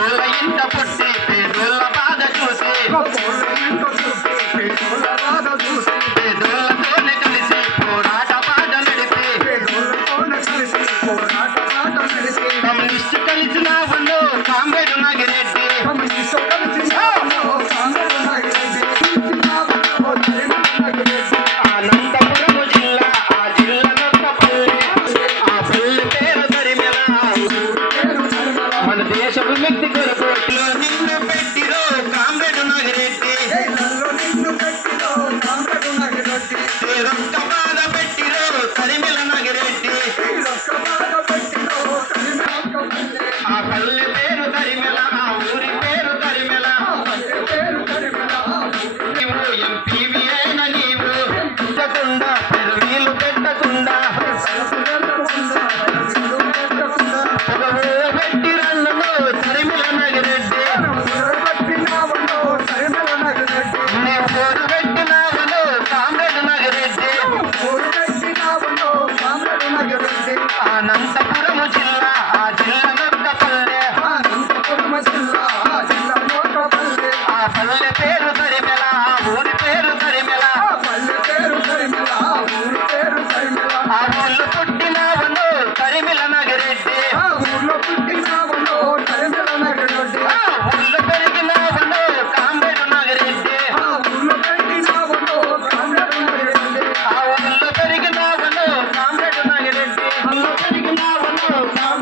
పేదోళ్ళ ఇంట పుట్టి పేదోళ్ళ బాధ చూసి పేదోళ్ళ బాధ చూసి పేదోళ్ళతోనే కలిసి పోరాట బాధ నడిపి కలిసి పోరాట బాధ నడిపి కమ్యూనిస్ట్ కలిసి Sobre México de Folclore 2022. Anantapuramu జిల్లా ఆ జిల్లా now, now, know.